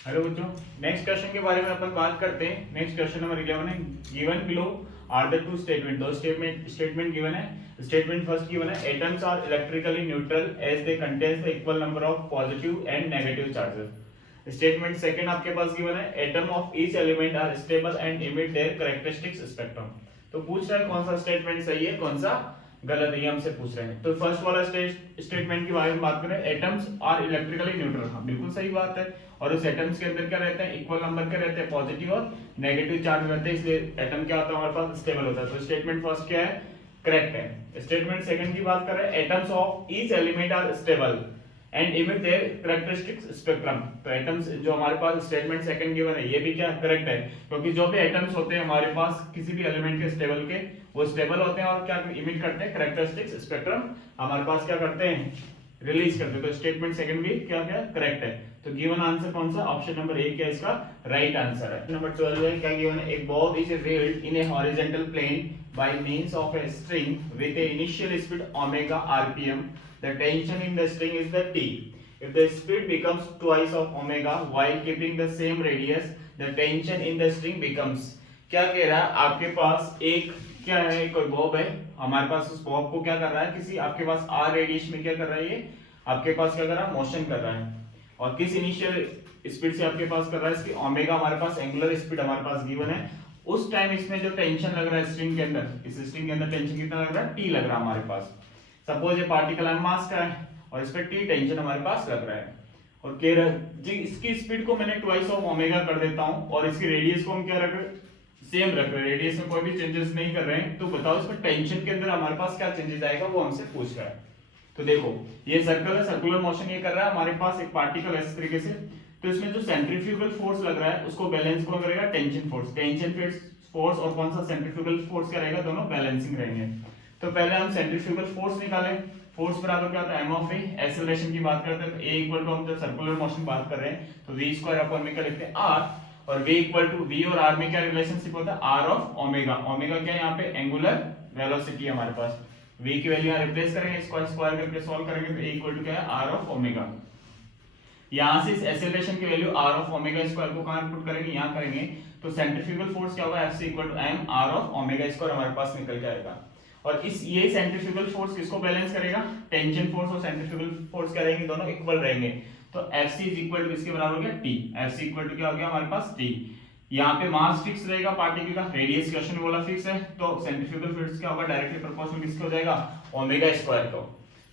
Hello बच्चों, next question के बारे में अपन बात करते हैं। नेक्स्ट क्वेश्चन नंबर 11 है, given below are the two statement. दो स्टेटमेंट गिवन है। स्टेटमेंट फर्स्ट गिवन है, atoms are electrically neutral as they contains the equal number of positive and negative charges. Statement second आपके पास given है, atom of each element are stable and emit their characteristics spectrum. तो पूछ रहा है कौन सा स्टेटमेंट सही है, कौन सा गलत है, ये हमसे पूछ रहे हैं। तो फर्स्ट वाला स्टेटमेंट के बारे में बात करें, एटम्स आर इलेक्ट्रिकली न्यूट्रल। हाँ, बिल्कुल सही बात है। और उस एटम्स के अंदर क्या रहते हैं, इक्वल नंबर के रहते हैं, पॉजिटिव और नेगेटिव चार्ज रहते हैं, इसलिए एटम क्या होता है हमारे पास, स्टेबल होता है। तो स्टेटमेंट फर्स्ट क्या है, करेक्ट है। स्टेटमेंट सेकंड की बात कर रहे हैं, atoms of each element are stable and emit their characteristics spectrum. तो एटम्स जो हमारे पास स्टेटमेंट सेकंड गिवन है, ये भी क्या करेक्ट है, क्योंकि जो भी एटम्स होते हैं हमारे पास किसी भी एलिमेंट के स्टेबल के, वो स्टेबल होते हैं और क्या इमिट करते हैं, कैरेक्टरिस्टिक्स स्पेक्ट्रम हमारे पास क्या करते हैं, रिलीज करते हैं। तो स्टेटमेंट सेकंड भी क्या क्या करेक्ट है। तो गिवन आंसर कौन सा, ऑप्शन नंबर ए क्या इसका राइट आंसर है। नंबर 12 है, क्या गिवन है, एक ball is whirled in a horizontal plane by means of a string with a initial speed omega rpm. The tension in the string is the T. If the speed becomes twice of omega while keeping the same radius, the tension in the string becomes। क्या कह रहा है, आपके पास एक क्या है, कोई Bob है, हमारे पास उस बॉब को क्या कर रहा है, किसी आपके पास आर रेडियस में क्या कर रहा है, ये आपके पास क्या कर रहा है, मोशन कर रहा है, और किस इनिशियल स्पीड से आपके पास कर रहा है, इसकी ओमेगा हमारे पास एंगुलर स्पीड हमारे पास गिवन है। उस टाइम इसमें जो टेंशन लग रहा है स्ट्रिंग के अंदर, इस स्ट्रिंग के अंदर टेंशन कितना लग रहा है, टी लग रहा है हमारे पास। सपोज ये पार्टिकल एम मास का है और इस पे टी टेंशन हमारे पास लग रहा है, और कह रहा है जी इसकी स्पीड को मैंने ट्वाइस ऑफ ओमेगा कर देता हूं और इसकी रेडियस को हम क्या रख रहे हैं, सेम रख रहे हैं, रेडियस में कोई भी चेंजेस नहीं कर रहे हैं। तो बताओ इसमें टेंशन के अंदर हमारे पास क्या चेंजेस आएगा, वो हमसे पूछ रहा है। तो देखो ये सर्कल है, सर्कुलर मोशन ये कर रहा है, हमारे पास एक पार्टिकल है इस तरीके से। तो इसमें जो सेंट्रीफ्यूगल फोर्स लग रहा है उसको बैलेंस कौन करेगा, टेंशन फोर्स। टेंशन फोर्स और कौन सा सेंट्रीफ्यूगल फोर्स क्या रहेगा, दोनों बैलेंसिंग रहेंगे। तो पहले हम सेंट्रीफ्यूगल फोर्स निकालें। फोर्स बराबर क्या होता है, एम ऑफ ए। एक्सेलरेशन की बात करते हैं तो ए इक्वल टू, हम जब सर्कुलर मोशन बात कर रहे हैं तो वी स्क्वायर अपॉन में क्या लिखते हैं, आर। और वी इक्वल टू, वी और आर में क्या रिलेशनशिप होता है, आर ऑफ ओमेगा। ओमेगा क्या है यहाँ पे, एंगुलर वेलोसिटी है हमारे पास। वी की वैल्यू यहाँ रिप्लेस करेंगे, इसको स्क्वायर करके सॉल्व करेंगे तो ए इक्वल टू क्या है, आर ऑफ ओमेगा। यहां से इस एक्सेलरेशन की value R of omega square को कहां पुट करेंगे, यहां करेंगे। तो सेंट्रीफ्यूगल फोर्स क्या होगा, F equal to M R of omega square हमारे पास निकल के आएगा। और इस ये सेंट्रीफ्यूगल फोर्स किसको बैलेंस करेगा, टेंशन फोर्स और सेंट्रीफ्यूगल फोर्स क्या रहेंगे, दोनों इक्वल रहेंगे। तो Fc इज इक्वल टू इसके बराबर हो गया T। Fc इक्वल टू क्या हो गया हमारे पास T। यहाँ पे मास फिक्स रहेगा पार्टिकल का, रेडियस क्वेश्चन में बोला फिक्स है, तो सेंट्रीफ्यूगल फोर्स क्या होगा, डायरेक्टली प्रोपोर्शनल किसके हो जाएगा, ओमेगा स्क्वायर को।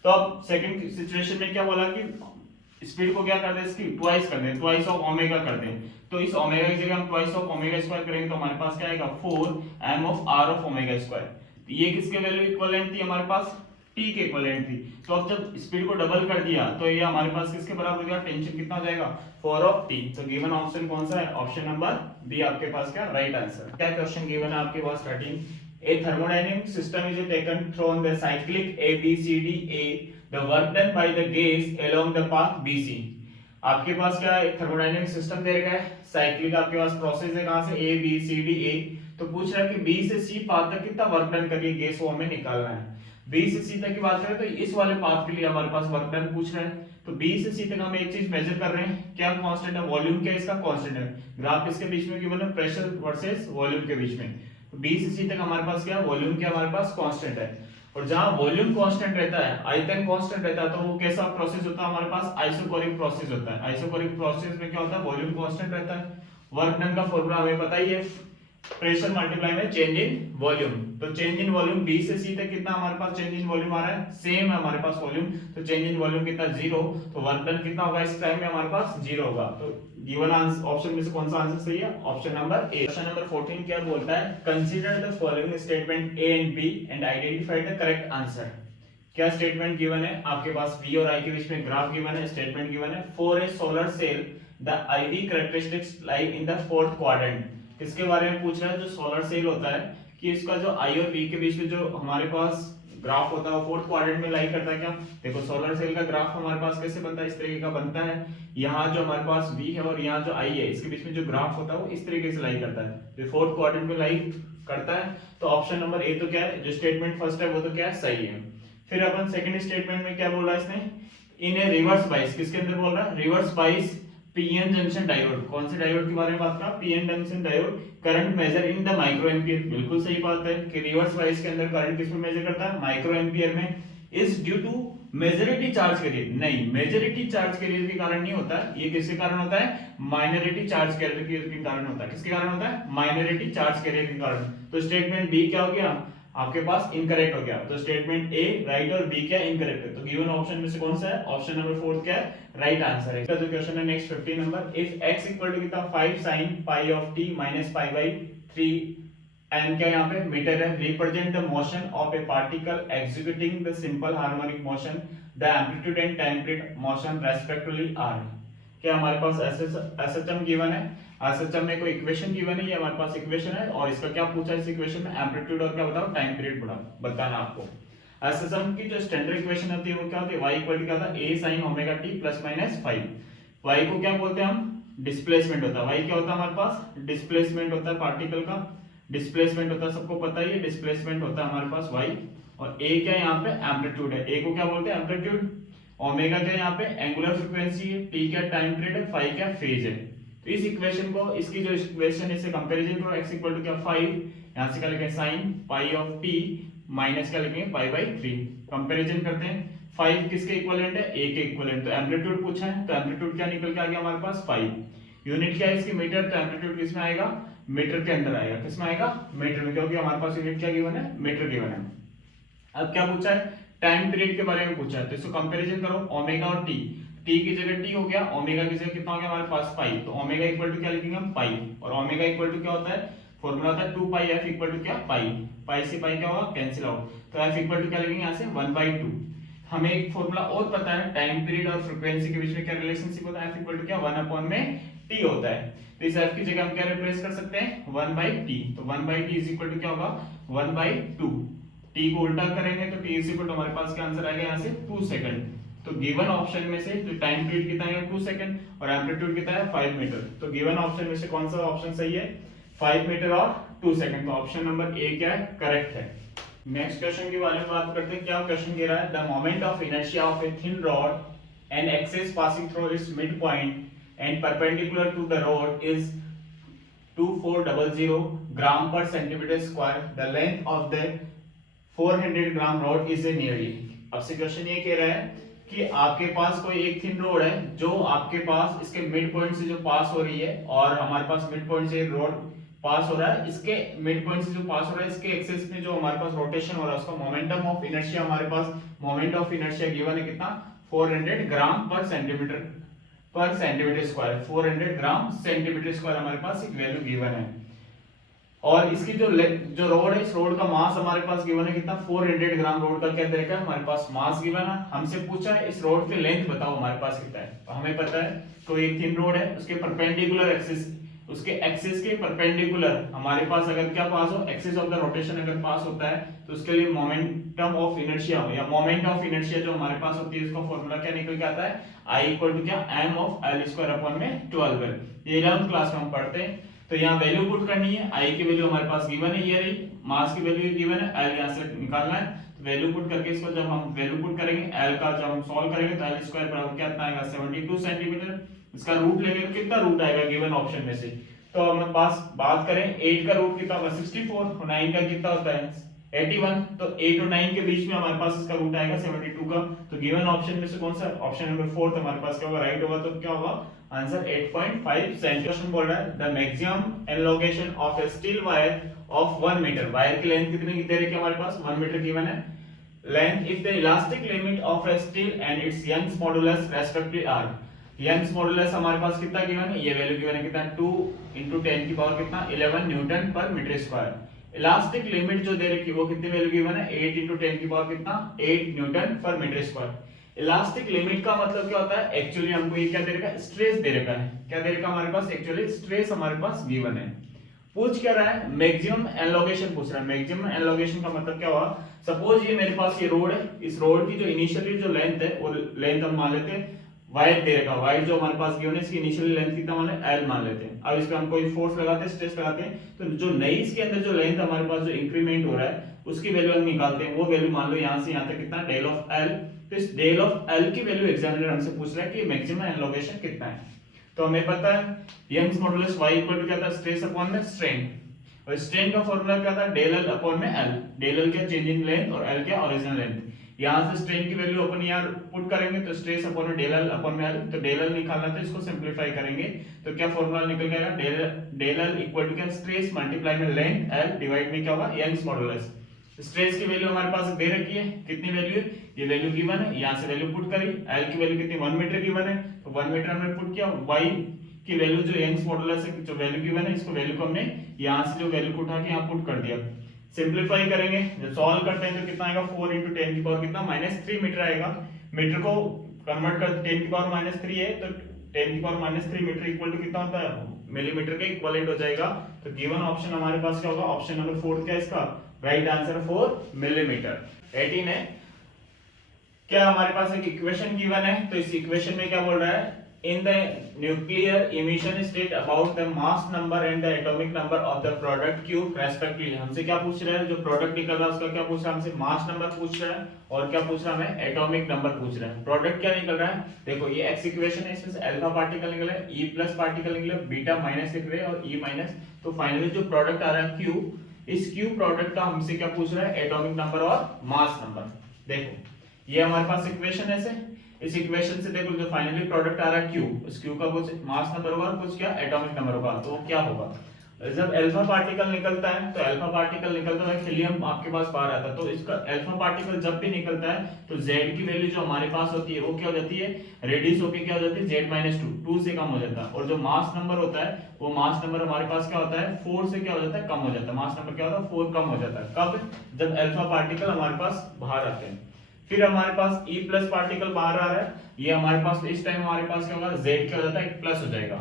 तो अब सेकंड सिचुएशन में क्या बोला कि स्पीड को क्या कर दे, इसकी ट्वाइस कर दें, ट्वाइस ऑफ ओमेगा कर दें। तो इस ओमेगा की जगह हम ट्वाइस ऑफ ओमेगा स्क्वायर करेंगे तो हमारे पास क्या आएगा, 4 m of r of omega square. ये किसके वैल्यू इक्विवेलेंट थी हमारे पास, t के इक्विवेलेंट थी। तो अब जब स्पीड को डबल कर दिया तो ये हमारे पास किसके बराबर हो गया, टेंशन कितना हो जाएगा, 4 ऑफ t। तो गिवन ऑप्शन कौन सा है, ऑप्शन नंबर बी आपके पास क्या राइट आंसर। क्या क्वेश्चन गिवन है आपके पास, 13, a thermodynamic system is taken from the cyclic ABCDA, the work done by the gas along the path BC। आपके पास क्या है, थर्मोडायनेमिक सिस्टम दे रखा है, साइक्लिक आपके पास प्रोसेस है, कहां से, A B C D A. तो पूछ रहा है कि बी से सी पाथ तक कितना वर्क डन करके गैस को हमें निकालना है। बी से सी तक की बात करें तो इस वाले पाथ के लिए हमारे पास वर्क डन पूछ रहा है। तो बी से सी तक हम एक चीज मेजर कर रहे हैं, क्या कांस्टेंट है, वॉल्यूम क्या है इसका कांस्टेंट है। ग्राफ किसके बीच में गिवन है, प्रेशर वर्सेस वॉल्यूम के बीच में। तो बी से सी तक हमारे पास क्या है, वॉल्यूम क्या हमारे पास कांस्टेंट है। और जहां वॉल्यूम कांस्टेंट रहता है, आयतन कांस्टेंट रहता है, तो वो कैसा प्रोसेस होता है हमारे पास, आइसोकोरिक प्रोसेस होता है। आइसोकोरिक प्रोसेस में क्या होता है, वॉल्यूम कांस्टेंट रहता है। वर्क डन का फॉर्मूला हमें पता ही है, प्रेशर मल्टीप्लाई में चेंज इन वॉल्यूम। तो चेंज इन वॉल्यूम बी से सी तक कितना हमारे पास चेंज इन वॉल्यूम आ रहा है, सेम है हमारे पास वॉल्यूम। तो चेंज इन वॉल्यूम कितना, 0। तो वर्क डन कितना होगा इस टाइम में हमारे पास, 0 होगा। तो गिवन आंसर ऑप्शन में से कौन सा आंसर सही है, option number A. Question number 14 क्या बोलता है, consider the following statement A and B and identify the correct answer. क्या स्टेटमेंट गिवन है आपके पास, V और I के बीच में ग्राफ गिवन है, स्टेटमेंट गिवन है, for a solar cell the IV characteristics lie in the fourth quadrant. किसके बारे में पूछ रहा है, जो सोलर सेल होता है कि इसका जो I और V के बीच में जो हमारे पास ग्राफ होता है वो फोर्थ क्वाड्रेंट में लाई करता है क्या। देखो सोलर सेल का ग्राफ हमारे पास कैसे बनता है, इस तरीके का बनता है। यहाँ जो हमारे पास V है और यहाँ जो I है, इसके बीच में जो ग्राफ होता है वो इस तरीके से लाई करता है, तो फोर्थ क्वाड्रेंट में लाई करता है। तो ऑप्शन नंबर ए तो क्या है, जो स्टेटमेंट फर्स्ट है वो तो क्या है, सही है। फिर अपन सेकंड स्टेटमेंट में क्या बोल रहा है इसने, इन ए रिवर्स बाइस, किसके अंदर बोल रहा है, reverse bias PN junction diode, कौन से डायोड के बारे में बात करा, PN junction diode, current measure in the micro ampere, बिल्कुल सही बात है कि रिवर्स वाइज के अंदर करंट किसमें मेजर करता है, माइक्रो एम्पियर में। Is due to majority charge carrier, नहीं मेजॉरिटी चार्ज कैरियर के कारण नहीं होता है, ये किसके कारण होता है, माइनॉरिटी चार्ज कैरियर के कारण होता है। किसके कारण होता है, माइनॉरिटी चार्ज कैरियर के कारण। तो स्टेटमेंट बी क्या हो गया आपके पास, इनकरेक्ट हो गया। तो स्टेटमेंट ए राइट और बी क्या इनकरेक्ट है। तो गिवन ऑप्शन में से कौन सा है, ऑप्शन नंबर 4 क्या है, राइट आंसर है। इसका जो क्वेश्चन है नेक्स्ट 15 नंबर, इफ x इक्वल टू कितना 5 sin pi of t minus pi by 3 n, क्या यहाँ पे मीटर है, represent the motion of a particle executing the simple harmonic motion, the amplitude and time period motion respectively are. क्या हमारे पास SHM given है, SHM में कोई इक्वेशन गिवन है, ये हमारे पास इक्वेशन है और इसका क्या पूछा है इस इक्वेशन में, एम्पलीट्यूड और क्या बताओ टाइम पीरियड बताना आपको। एसएचएम की जो स्टैंडर्ड इक्वेशन होती है वो क्या होती है, y इक्वल टू क्या होता है, a sin omega t plus minus 5। y को क्या बोलते हैं हम, डिस्प्लेसमेंट होता है, y क्या होता है हमारे पास, डिस्प्लेसमेंट होता है पार्टिकल का, डिस्प्लेसमेंट होता है, सबको पता ही है डिस्प्लेसमेंट होता है हमारे पास y, और a क्या यहाँ पे एम्पलीट्यूड है, a को क्या बोलते हैं एम्पलीट्यूड, ओमेगा क्या यहाँ पे एंगुलर फ्रीक्वेंसी है, t क्या टाइम पीरियड है, फाई क्या फेज है। तो इस इक्वेशन को, इसकी जो इक्वेशन है इसे कंपैरिजन करो, x इक्वल टू क्या 5, यहां से क्या लिखेंगे sin pi of t minus क्या लिखेंगे पाई बाई 3, कंपैरिजन करते हैं। 5 किसके इक्विवेलेंट है, a के इक्विवेलेंट, तो एम्पलीट्यूड पूछा है तो एम्पलीट्यूड क्या निकल के आ गया हमारे पास 5। यूनिट क्या है इसकी मीटर, तो एम्पलीट्यूड किसमें आएगा, मीटर के अंदर आएगा, किसमें आएगा मीटर में, क्योंकि हमारे पास यूनिट क्या गिवन है, मीटर गिवन है। अब क्या पूछा है, टाइम पीरियड के बारे में पूछा है, तो इसको कंपैरिजन करो, ओमेगा और t, t की जगह t हो गया, ओमेगा की जगह कितना हो गया हमारे पास पाई, तो ओमेगा इक्वल टू क्या लिखेंगे हम पाई, और ओमेगा इक्वल टू क्या होता है, फॉर्मूला होता है 2 पाई f इक्वल टू क्या पाई, पाई से पाई क्या होगा कैंसिल आउट, तो f इक्वल टू क्या लिखेंगे यहाँ से 1/2। हमें एक फॉर्मूला और पता है, टाइम पीरियड और फ्रीक्वेंसी के बीच में क्या रिलेशनशिप होता है, f इक्वल टू क्या 1 अपॉन में t होता है, तो इस f की जगह हम क्या रिप्लेस कर सकते हैं 1/t, तो 1/t इज इक्वल टू क्या होगा 1/2, t को उल्टा करेंगे तो t इज इक्वल टू हमारे पास क्या आंसर आएगा यहाँ से 2 सेकंड। तो गिवन ऑप्शन में से जो टाइम पीरियड कितना है 2 सेकंड और एम्पलीट्यूड कितना है 5 मीटर, तो गिवन ऑप्शन में से कौन सा ऑप्शन सही है, 5 मीटर और 2 सेकंड, तो ऑप्शन नंबर ए क्या है करेक्ट है। नेक्स्ट क्वेश्चन के बारे में बात करते हैं, क्या क्वेश्चन कह रहा है, the moment of inertia of a thin rod and axis passing through its mid point and perpendicular to the rod is 2400 gram per centimetre square, the length of the 400 gram rod is a nearly. अब से question ये कह रहा है कि आपके पास कोई एक थिन रोड है जो आपके पास इसके मिड पॉइंट से जो पास हो रही है, और हमारे पास मिड पॉइंट से रोड पास हो रहा है, इसके मिड पॉइंट से जो पास हो रहा है इसके एक्सिस में जो हमारे पास रोटेशन हो रहा है उसका मोमेंटम ऑफ इनर्शिया, हमारे पास मोमेंट ऑफ इनर्शिया गिवन है कितना 400 ग्राम per centimetre square, 400 gram centimetre square हमारे पास एक वैल्यू गिवन है, और इसकी जो रोड है इस रोड का मास हमारे पास गिवन है कितना 400 ग्राम, रोड का क्या तरीका है हमारे पास मास गिवन है, हमसे पूछा है इस रोड की लेंथ बताओ हमारे पास कितना है, तो हमें पता है तो एक थिन रोड है उसके परपेंडिकुलर एक्सिस, उसके एक्सिस के परपेंडिकुलर हमारे पास अगर क्या पास हो, एक्सिस ऑफ द रोटेशन अगर पास होता है तो उसके लिए मोमेंटम ऑफ इनर्शिया या मोमेंट ऑफ इनर्शिया जो हमारे पास होती है उसका फॉर्मूला क्या निकल के आता है, I इक्वल टू क्या m of l square upon में 12 है, ये 11th क्लास में हम पढ़ते हैं। तो यहाँ वैल्यू पुट करनी है, I की वैल्यू हमारे पास गिवन है ये रही, मास की वैल्यू गिवन है, L यहाँ से निकालना है, तो वैल्यू पुट करके इसको जब हम वैल्यू पुट करेंगे L का जब हम सॉल्व करेंगे तो L स्क्वायर बराबर कितना आएगा 72 सेंटीमीटर, इसका रूट लेंगे तो कितना रूट आएगा गिवन ऑप्शन में से, तो हमारे पास बात करें 8 का रूट कितना होगा 64 और 9 का कितना होता है 81, तो 8 और 9 के बीच में हमारे पास इसका रूट आएगा 72 का, तो गिवन ऑप्शन में से कौन सा ऑप्शन नंबर 4 हमारे पास क्या होगा राइट होगा, तो क्या होगा आंसर 8.5 सेंटीमीटर। बोल रहा है the maximum elongation of a steel wire of 1 metre, wire की लेंथ कितनी दे रखी है हमारे पास 1 मीटर गिवन है, length if the elastic limit of a steel and its Young's modulus respectively are, Young's modulus हमारे पास कितना गिवन है, ये वैल्यू गिवन है कितना 2 × 10 की पावर कितना 11 न्यूटन पर मीटर स्क्वायर, इलास्टिक लिमिट जो दे रखी है वो कितनी वैल्यू गिवन है 8 × 10 की पावर कितना 8 न्यूटन पर मीटर स्क्वायर। इलास्टिक लिमिट का मतलब क्या होता है, एक्चुअली हमको ये क्या दे रखा है स्ट्रेस दे रखा है, क्या दे रखा है हमारे पास एक्चुअली स्ट्रेस हमारे पास गिवन है। पूछ क्या रहा है मैक्सिमम एलोंगेशन पूछ रहा है, मैक्सिमम एलोंगेशन का मतलब क्या हुआ, सपोज ये मेरे पास ये रोड है, इस रोड की जो इनिशियली जो लेंथ है वो लेंथ हम मान लेते हैं वायर दे रखा, वायर जो हमारे पास गिवन है इसकी इनिशियल लेंथ कितना मान लें L मान लेते हैं, अब इस पे हम कोई फोर्स लगाते हैं स्ट्रेस लगाते हैं, तो जो नई इसके अंदर जो लेंथ हमारे पास जो इंक्रीमेंट हो रहा है उसकी वैल्यू हम निकालते हैं, वो वैल्यू मान लो यहाँ से यहाँ तक कितना डेल ऑफ L, तो इस डेल ऑफ L की वैल्यू एग्जामिनर हमसे पूछ रहा है कि मैक्सिमम एलोंगेशन कितना है, तो हमें पता है Young's modulus y equal to क्या था, स्ट्रेस अपॉन में स्ट्रेन, और स्ट्रेन का फॉर्मूला क्या था, डेल एल अपॉन में एल, डेल एल क्या चेंज इन लेंथ और एल क्या ओरिजिनल लेंथ। यहाँ से स्ट्रेन की वैल्यू अपन यहाँ पुट करेंगे तो स्ट्रेस अपॉन में डेल एल अपॉन में एल, तो डेल एल निकालना तो इसको सिंपलीफाई करेंगे तो क्या फॉर्मूला निकल जाएगा, डेल एल इक्वल टू क्या, स्ट्रेस मल्टीप्लाई में लेंथ एल डिवाइड में क्या होगा यंग्स मॉडुलस। स्ट्रेस की वैल्यू हमारे पास दे रखी है, कितनी वैल्यू है, ये वैल्यू गिवन है, यहाँ से वैल्यू पुट करी, एल की वैल्यू कितनी 1 मीटर गिवन है, तो 1 मीटर हमने पुट किया, y की वैल्यू जो यंग्स मॉडुलस है जो वैल्यू गिवन है, इसको वैल्यू को हमने यहाँ से जो वैल्यू उठा के यहाँ पुट कर दिया। सिंपलीफाई करेंगे, जब सॉल्व करते हैं तो कितना आएगा, 4 × 10 की पावर कितना -3 मीटर आएगा। मीटर को कन्वर्ट कर 10 की पावर -3 है तो 10 की पावर -3 मीटर इक्वल टू कितना होता है, मिलीमीटर के इक्विवेलेंट हो जाएगा। तो गिवन ऑप्शन हमारे पास क्या होगा, ऑप्शन नंबर 4 क्या है इसका राइट आंसर, 4 मिलीमीटर। 18 है, क्या हमारे पास एक इक्वेशन गिवन है, तो इस इक्वेशन में क्या बोल रहा है, in the nuclear emission state about the mass number and the atomic number of the product q respectively। हमसे क्या पूछ रहा है, जो प्रोडक्ट निकल रहा है उसका क्या पूछ रहा है, हमसे मास नंबर पूछ रहा है और क्या पूछ रहा है, हमें एटॉमिक नंबर पूछ रहा है। प्रोडक्ट क्या निकल रहा है, देखो ये एक्स इक्वेशन है, इसमें से अल्फा पार्टिकल निकला है, ई प्लस पार्टिकल निकले, बीटा माइनस निकल रहे और ई माइनस, तो फाइनली जो प्रोडक्ट आ रहा है क्यू, इस क्यू प्रोडक्ट का हमसे क्या पूछ रहा है, एटॉमिक नंबर और मास नंबर। देखो ये हमारे पास इक्वेशन है, इस इक्वेशन से देखो जो फाइनली प्रोडक्ट आ रहा है Q, उस Q का कुछ मास नंबर होगा और कुछ क्या एटॉमिक नंबर होगा, तो वो क्या होगा, जब अल्फा पार्टिकल निकलता है तो अल्फा पार्टिकल निकलता है, हीलियम आपके पास बाहर आता है, तो इसका अल्फा पार्टिकल जब भी निकलता है तो Z की वैल्यू जो हमारे पास होती है वो क्या हो जाती है, रेड्यूस होकर क्या हो जाती है, Z-2, 2 से कम हो जाता है, और जो मास नंबर होता है वो मास नंबर हमारे पास क्या होता है, 4 से क्या हो जाता है, कम हो जाता है, मास नंबर क्या होता है, 4 कम हो जाता है, कब, जब अल्फा पार्टिकल हमारे पास बाहर आते हैं। फिर हमारे पास E प्लस पार्टिकल बाहर आ रहा है, ये हमारे पास इस टाइम हमारे पास क्या होगा, Z क्या हो जाता है, एक प्लस हो जाएगा।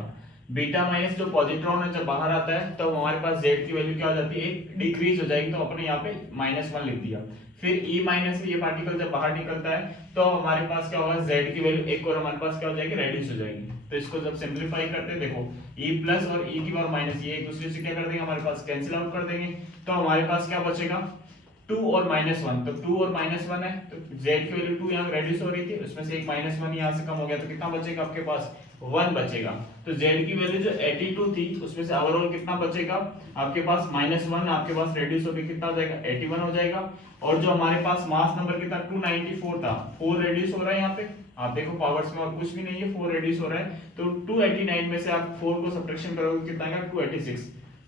बीटा माइनस जो पॉजिट्रॉन है जब बाहर आता है तो हमारे पास Z की वैल्यू क्या हो जाती है, एक डिक्रीज हो जाएगी, तो अपने यहाँ पे -1 लिख दिया। फिर E माइनस ये पार्टिकल जब बाहर निकलता है तो हमारे पास क्या होगा, Z की वैल्यू एक और हमारे पास क्या हो जाएगी, रेड्यूस हो जाएगी। तो इसको जब सिंपलीफाई करते हैं, देखो E प्लस और E की पावर माइनस ये एक दूसरे से क्या कर देंगे, हमारे पास कैंसिल आउट कर देंगे, तो हमारे पास क्या बचेगा, 2 और -1, तो 2 और -1 है तो Z की वैल्यू 2 यहाँ रेड्यूस हो रही थी, उसमें से एक -1 यहाँ से कम हो गया, तो कितना बचेगा आपके पास, 1 बचेगा। तो Z की वैल्यू जो 82 थी उसमें से ओवरऑल कितना बचेगा आपके पास, -1 आपके पास रेड्यूस होकर कितना हो जाएगा, 81 हो जाएगा। और जो हमारे पास मास नंबर कितना 294 था, 4 रेड्यूस हो रहा है यहाँ पे, आप देखो पावर्स में और कुछ भी नहीं है, 4 रेड्यूस हो रहा है, तो 289 में से आप 4 को सब्ट्रैक्शन करोगे कितना आएगा, 286।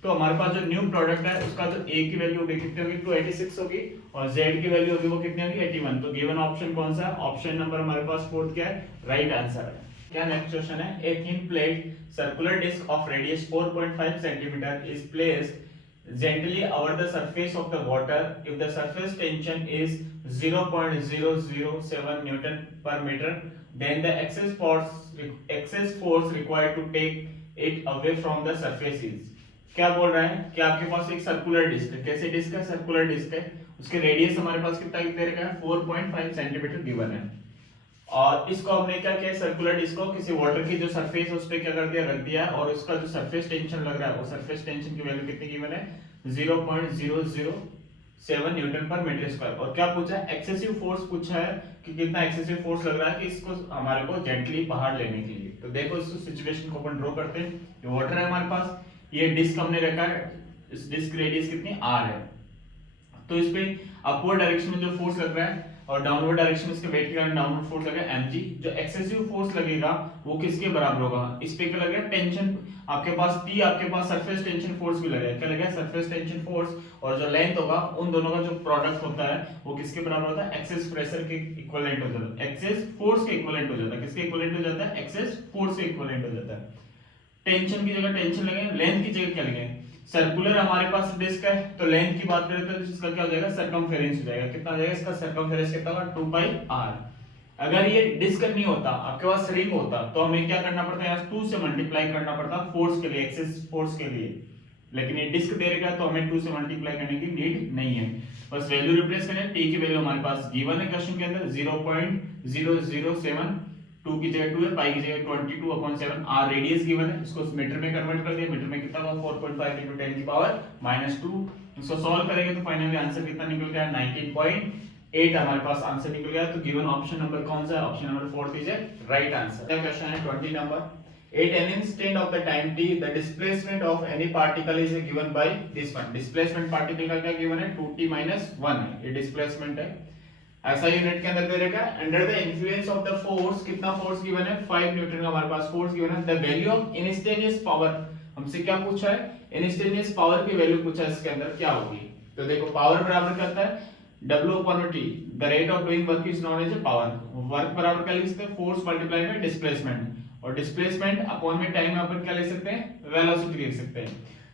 तो हमारे पास जो न्यू प्रोडक्ट है उसका जो A की वैल्यू होगी कितनी होगी, 286 होगी, और Z की वैल्यू होगी वो कितनी होगी, 81। तो गिवन ऑप्शन कौन सा है, ऑप्शन नंबर हमारे पास 4 क्या है, राइट आंसर है। क्या नेक्स्ट क्वेश्चन है, a thin plate circular disc of radius 4.5 centimetre is placed gently over the surface of the water if the surface tension is 0.007 Newton per meter, then the excess force required to take it away from the surface is। क्या बोल रहा है कि आपके पास एक circular disc है, कैसे disc है, सर्कुलर डिस्क है, उसके रेडियस हमारे पास कितना दे रखा है, 4.5 सेंटीमीटर गिवन है, और इसको हमने क्या किया, सर्कुलर डिस्क को किसी वाटर की जो सरफेस है उस पे क्या कर दिया, रख दिया, और उसका जो सरफेस टेंशन लग रहा है वो सरफेस टेंशन की वैल्यू कितनी गिवन है, 0.007 न्यूटन पर मीटर स्क्वायर। और क्या पूछा है, एक्सेसिव फोर्स पूछा है कि कितना एक्सेसिव फोर्स लग रहा है कि इसको हमारे को जेंटली बाहर लेने के लिए। तो देखो इस सिचुएशन को अपन ड्रॉ करते हैं, ये वाटर है हमारे पास, ये डिस्क हमने रखा है, इस डिस्क रेडियस कितनी r है, तो इस पे अपवर्ड डायरेक्शन में जो फोर्स लग रहा है और डाउनवर्ड डायरेक्शन में इसके वेट के कारण डाउनवर्ड फोर्स लगेगा mg, जो एक्सेसिव फोर्स लगेगा वो किसके बराबर होगा, इस पे क्या लगेगा, टेंशन आपके पास T, आपके पास सरफेस टेंशन फोर्स भी लगेगा, क्या लगेगा, सरफेस टेंशन फोर्स, और जो लेंथ होगा उन दोनों का जो प्रोडक्ट होता है वो किसके बराबर होता है, एक्सेस प्रेशर के इक्विवेलेंट हो जाता है, एक्सेस फोर्स के इक्विवेलेंट हो जाता है, किसके इक्विवेलेंट हो जाता है, एक्सेस फोर्स के इक्विवेलेंट हो जाता है। टेंशन की जगह टेंशन लगेगा, लेंथ की जगह क्या लगेगा, सर्कुलर हमारे पास डिस्क है तो लेंथ की बात करें तो इसका क्या हो जाएगा, सरकमफेरेंस हो जाएगा, कितना हो जाएगा इसका सरकमफेरेंस कितना होगा, 2πr। अगर ये डिस्क नहीं होता, आपके पास रिंग होता, तो हमें क्या करना पड़ता है, यहाँ 2 से मल्टीप्लाई करना पड़ता फोर्स के लिए, एक्सेस फोर्स के लिए, लेकिन ये डिस्क दे रखा है तो हमें 2 से मल्टीप्लाई करने की नीड नहीं है, बस वैल्यू रिप्लेस करें। T की वैल्यू हमारे पास गिवन है क्वेश्चन के अंदर 0.007, 2 की जगह 2 है, पाई की जगह 22/7, r रेडियस गिवन है, इसको मीटर में कन्वर्ट कर दिया, मीटर में कितना होगा, 4.5 × 10 की पावर -2। इसको सॉल्व करेंगे तो फाइनली आंसर कितना निकल गया, 19.8 हमारे पास आंसर निकल गया। तो गिवन ऑप्शन नंबर कौन सा है, option number 4 is right answer. Question है 20 number, At any instant of the time t, the displacement of any particle is given by this one. Displacement particle का क्या given है 2t minus 1 है, ये displacement है. ऐसा यूनिट के अंदर दे रखा है. Under the influence of the force, कितना फोर्स गिवन है 5 न्यूटन का हमारे पास फोर्स गिवन है. The value of instantaneous power, हमसे क्या पूछा है, इंस्टेंटेनियस पावर की वैल्यू पूछा है, इसके अंदर क्या होगी. तो देखो पावर बराबर करता है W/T, the rate of doing work is known as a power. Work बराबर क्या लिख सकते हैं, फोर्स मल्टीप्लाई में डिस्प्लेसमेंट, और डिस्प्लेसमेंट अपॉन में टाइम में अपन क्या लिख सकते हैं, वेलोसिटी लिख सकते हैं.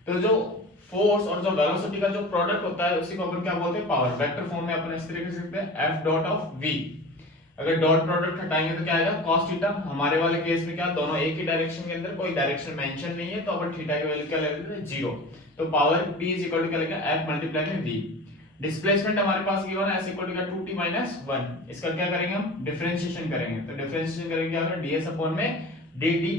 तो जो फोर्स और जो वेलोसिटी का जो प्रोडक्ट होता है उसी को अपन क्या बोलते हैं, पावर. वेक्टर फॉर्म में अपन इस तरीके से लिख सकते हैं F डॉट ऑफ V. अगर डॉट प्रोडक्ट हटाएंगे तो क्या आएगा, cos थीटा. हमारे वाले केस में क्या दोनों एक ही डायरेक्शन के अंदर, कोई डायरेक्शन मेंशन नहीं है, तो अपन थीटा की वैल्यू क्या ले लेते हैं 0. तो power P is equal to क्या लगेगा F मल्टीप्लाई में V. डिस्प्लेसमेंट हमारे पास गिवन है S equal to 2t minus 1. इसका क्या करेंगे हम, डिफरेंशिएशन करेंगे. तो डिफरेंशिएशन करेंगे क्या होगा, ds अपॉन में dt.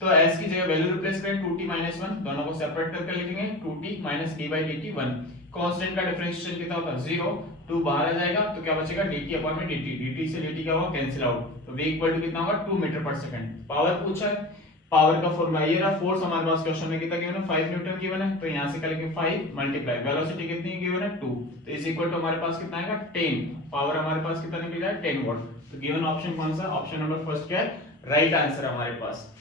तो s की जगह वैल्यू रिप्लेस करें 2t minus 1, दोनों को सेपरेट करके लिखेंगे 2t minus d by dt 1. Constant का डिफरेंशिएशन कितना होता है 0, 2 बाहर आ जाएगा तो क्या बचेगा dt अपॉन में dt. dt से dt क्या होगा, कैंसिल आउट. तो v इक्वल टू कितना होगा 2 मीटर पर सेकंड. पावर पूछा है, पावर का फॉर्मूला ये रहा. फोर्स हमारे पास क्वेश्चन में कितना गिवन है 5 न्यूटन गिवन है, तो यहां से क्या लिखेंगे 5 मल्टीप्लाई वेलोसिटी कितनी गिवन है 2, तो इज इक्वल टू हमारे पास कितना आएगा 10. पावर हमारे पास कितना निकल रहा है 10 वॉट. तो गिवन ऑप्शन कौन सा, ऑप्शन नंबर फर्स्ट क्या है, राइट आंसर हमारे पास.